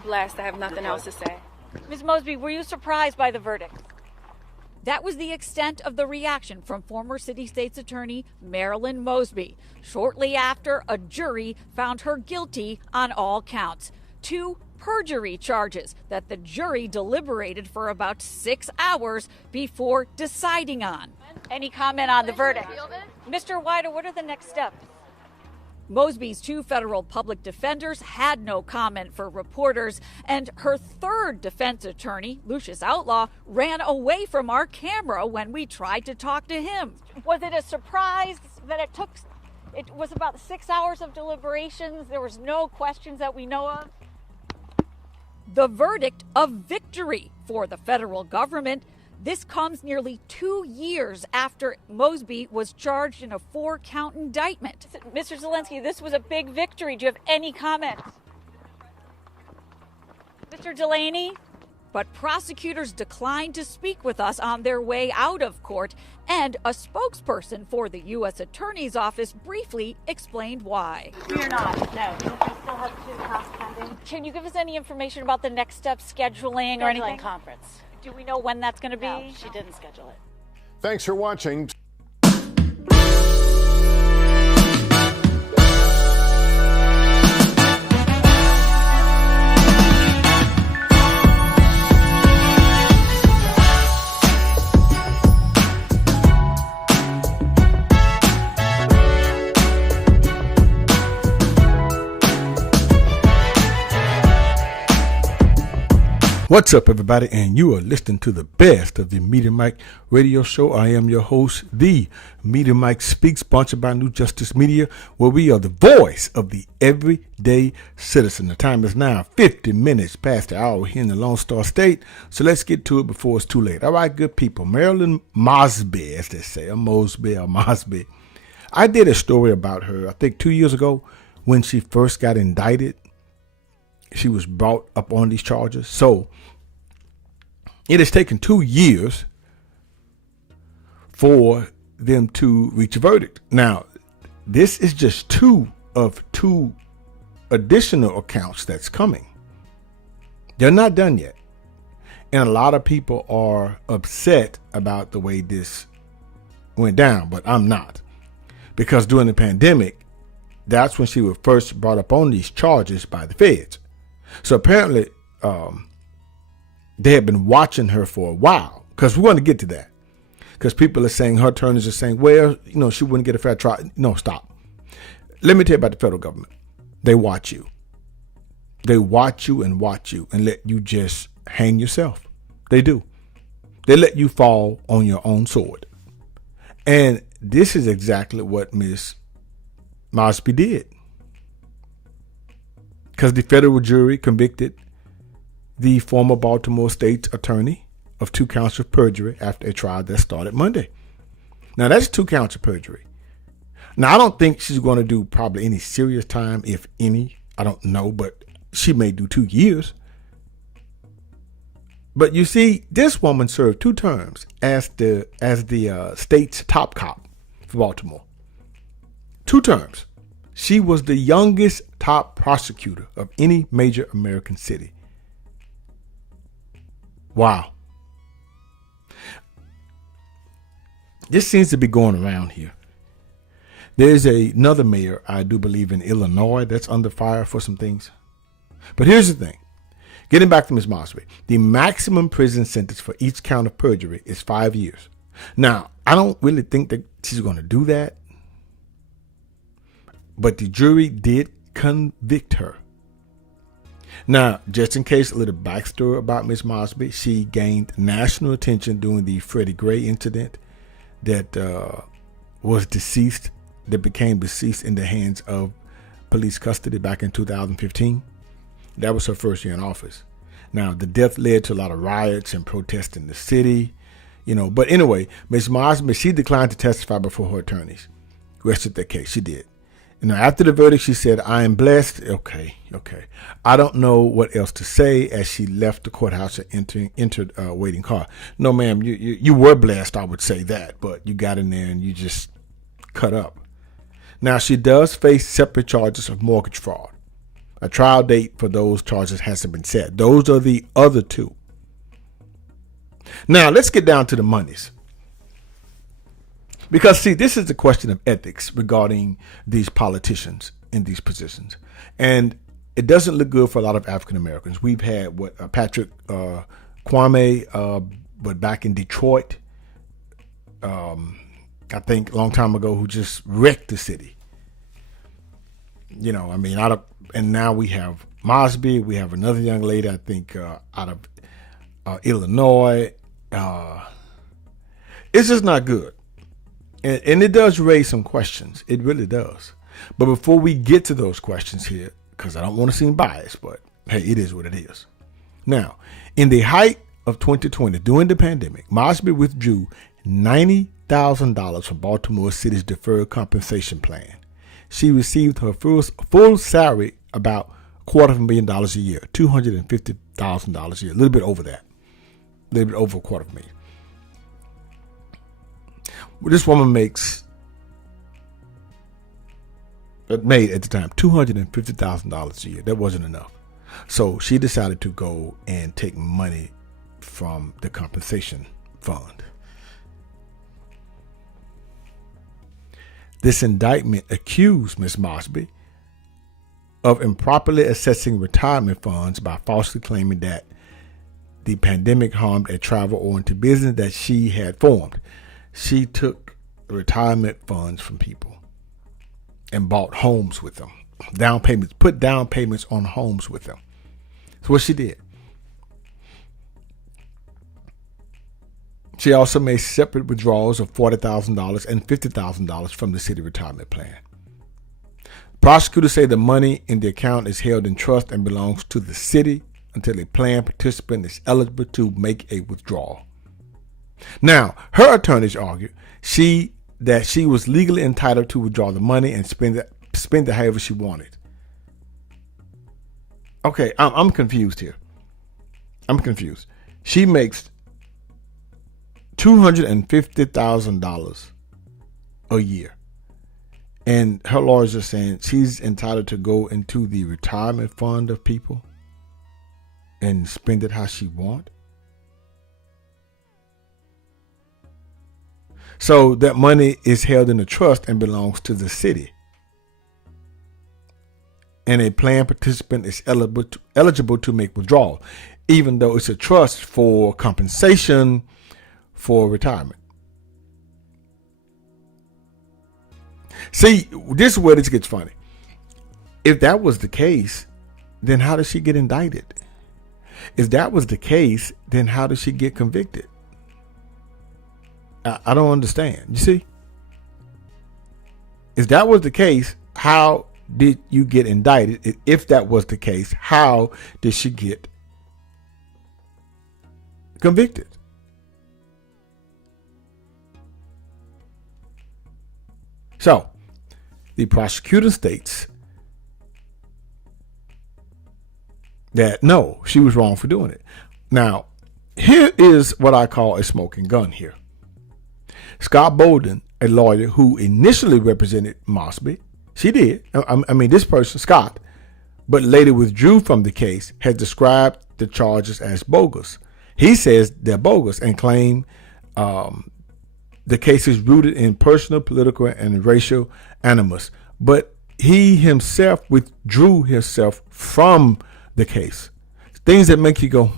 I'm blessed. I have nothing else to say. Ms. Mosby, were you surprised by the verdict? That was the extent of the reaction from former City State's Attorney Marilyn Mosby shortly after a jury found her guilty on all counts. 2 perjury charges that the jury deliberated for about 6 hours before deciding on. Any comment on the verdict? Mr. Wider, what are the next steps? Mosby's 2 federal public defenders had no comment for reporters, and her 3rd defense attorney, Lucius Outlaw, ran away from our camera when we tried to talk to him. Was it a surprise that it was about 6 hours of deliberations? There was no questions that we know of? The verdict of victory for the federal government. This comes nearly 2 years after Mosby was charged in a 4-count indictment. Mr. Zelensky, this was a big victory. Do you have any comments? Mr. Delaney? But prosecutors declined to speak with us on their way out of court, and a spokesperson for the U.S. Attorney's Office briefly explained why. We are not, no. We still have 2 counts pending. Can you give us any information about the next step, scheduling or anything? Conference. Do we know when that's going to be? No, she didn't schedule it. Thanks for watching. What's up, everybody? And you are listening to the best of the Media Mike radio show. I am your host, the Media Mike Speaks, sponsored by New Justice Media, where we are the voice of the everyday citizen. The time is now 50 minutes past the hour here in the Lone Star State, so let's get to it before it's too late. All right, good people. Marilyn Mosby, as they say, or Mosby or Mosby. I did a story about her, I think 2 years ago, when she first got indicted. She was brought up on these charges. So it has taken 2 years for them to reach a verdict. Now, this is just 2 of 2 additional accounts that's coming. They're not done yet. And a lot of people are upset about the way this went down, but I'm not. Because during the pandemic, that's when she was first brought up on these charges by the feds. So apparently, they have been watching her for a while, because we want to get to that. Because people are saying, her attorneys are saying, well, she wouldn't get a fair trial. No, stop. Let me tell you about the federal government. They watch you. They watch you and let you just hang yourself. They do. They let you fall on your own sword. And this is exactly what Ms. Mosby did. Because the federal jury convicted the former Baltimore state's attorney of 2 counts of perjury after a trial that started Monday. Now, that's 2 counts of perjury. Now, I don't think she's going to do probably any serious time, if any. I don't know, but she may do 2 years. But you see, this woman served 2 terms as the state's top cop for Baltimore. 2 terms. She was the youngest top prosecutor of any major American city. Wow. This seems to be going around here. There's another mayor, I do believe, in Illinois that's under fire for some things. But here's the thing. Getting back to Ms. Mosby, the maximum prison sentence for each count of perjury is 5 years. Now, I don't really think that she's going to do that. But the jury did convict her. Now, just in case, a little backstory about Ms. Mosby. She gained national attention during the Freddie Gray incident that became deceased in the hands of police custody back in 2015. That was her first year in office. Now, the death led to a lot of riots and protests in the city, But anyway, Ms. Mosby, she declined to testify before her attorneys. Rested their case. She did. After the verdict, she said, I am blessed. Okay. I don't know what else to say, as she left the courthouse and entered a waiting car. No, ma'am, you were blessed, I would say that, but you got in there and you just cut up. Now, she does face separate charges of mortgage fraud, A trial date for those charges hasn't been set. Those are the other two. Now, let's get down to the monies. Because, see, this is the question of ethics regarding these politicians in these positions. And it doesn't look good for a lot of African Americans. We've had Patrick Kwame, but back in Detroit, I think a long time ago, who just wrecked the city. You know, I mean, and now we have Mosby. We have another young lady, I think, out of Illinois. It's just not good. And it does raise some questions. It really does. But before we get to those questions here, because I don't want to seem biased, but hey, it is what it is. Now, in the height of 2020, during the pandemic, Mosby withdrew $90,000 from Baltimore City's deferred compensation plan. She received her full salary, about $250,000 a year, $250,000 a year, a little bit over that, a little bit over $250,000. This woman made at the time $250,000 a year. That wasn't enough. So she decided to go and take money from the compensation fund. This indictment accused Ms. Mosby of improperly assessing retirement funds by falsely claiming that the pandemic harmed a travel-oriented business that she had formed. She took retirement funds from people and bought homes with them. Put down payments on homes with them. That's what she did. She also made separate withdrawals of $40,000 and $50,000 from the city retirement plan. Prosecutors say the money in the account is held in trust and belongs to the city until a plan participant is eligible to make a withdrawal. Now, her attorneys argued that she was legally entitled to withdraw the money and spend it however she wanted. Okay, I'm confused here. I'm confused. She makes $250,000 a year. And her lawyers are saying she's entitled to go into the retirement fund of people and spend it how she wants. So that money is held in a trust and belongs to the city. And a plan participant is eligible to make withdrawal, even though it's a trust for compensation for retirement. See, this is where this gets funny. If that was the case, then how did she get indicted? If that was the case, then how did she get convicted? I don't understand. You see? If that was the case, how did you get indicted? If that was the case, how did she get convicted? So, the prosecutor states that no, she was wrong for doing it. Now, here is what I call a smoking gun here. Scott Bolden, a lawyer who initially represented Mosby, she did. I mean, this person, Scott, but later withdrew from the case, has described the charges as bogus. He says they're bogus and claimed the case is rooted in personal, political, and racial animus. But he himself withdrew himself from the case. Things that make you go,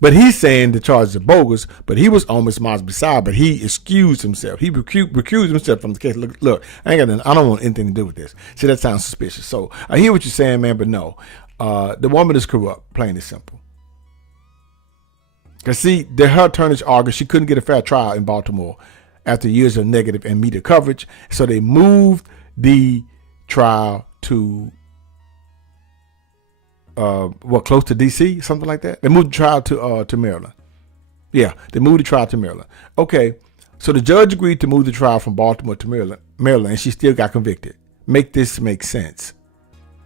But he's saying the charges are bogus, but he was on Ms. Mosby's side, but he excused himself. He recused himself from the case. Look, I don't want anything to do with this. See, that sounds suspicious. So I hear what you're saying, man, but no. The woman is corrupt, plain and simple. Because see, her attorneys argued she couldn't get a fair trial in Baltimore after years of negative and media coverage. So they moved the trial to close to D.C., something like that. They moved the trial to Maryland. Yeah, they moved the trial to Maryland. Okay, so the judge agreed to move the trial from Baltimore to Maryland, and she still got convicted. Make this make sense.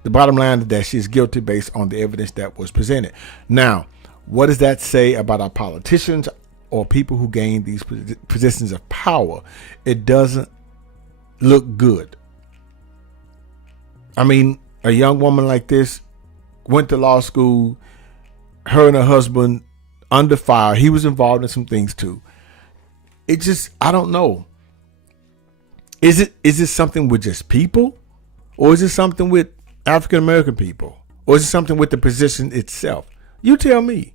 The bottom line is that she is guilty based on the evidence that was presented. Now, what does that say about our politicians or people who gain these positions of power? It doesn't look good. I mean, a young woman like this went to law school, her and her husband under fire. He was involved in some things too. It just, I don't know. Is it something with just people? Or is it something with African American people? Or is it something with the position itself? You tell me.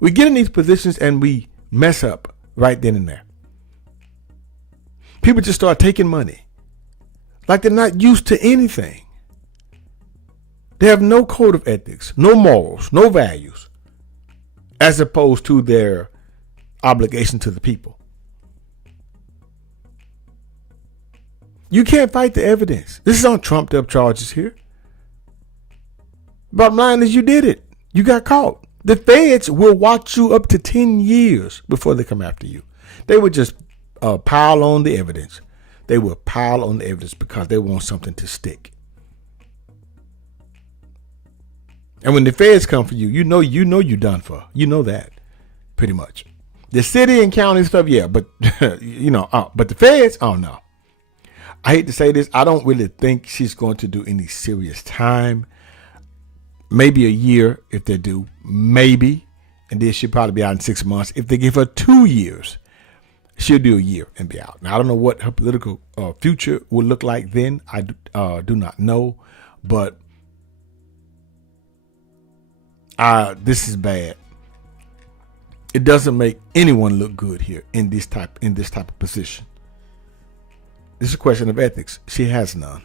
We get in these positions and we mess up right then and there. People just start taking money like they're not used to anything. They have no code of ethics, no morals, no values, as opposed to their obligation to the people. You can't fight the evidence. This is on trumped up charges here. Bottom line is you did it. You got caught. The feds will watch you up to 10 years before they come after you. They would just pile on the evidence. They will pile on the evidence because they want something to stick. And when the feds come for you, you know you're done for. You know that, pretty much. The city and county stuff, yeah, but but the feds, oh no. I hate to say this, I don't really think she's going to do any serious time. Maybe a year if they do, maybe, and then she'll probably be out in 6 months. If they give her 2 years, she'll do a year and be out. Now, I don't know what her political future will look like then. I do not know, but this is bad. It doesn't make anyone look good here in this type of position. This is a question of ethics. She has none.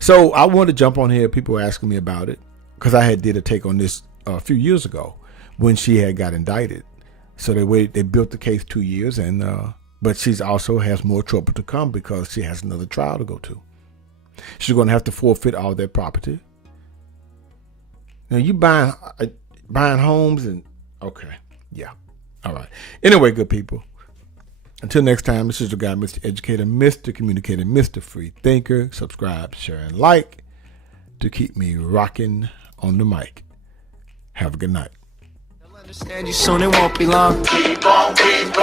So I wanted to jump on here. People were asking me about it because I did a take on this a few years ago when she had got indicted. So they built the case 2 years, but she's also has more trouble to come because she has another trial to go to. She's going to have to forfeit all their property. Now you buying homes and okay, yeah, all right. Anyway, good people. Until next time, this is the guy, Mr. Educator, Mr. Communicator, Mr. Free Thinker. Subscribe, share, and like to keep me rocking on the mic. Have a good night. Understand you soon, it won't be long. Keep on beating.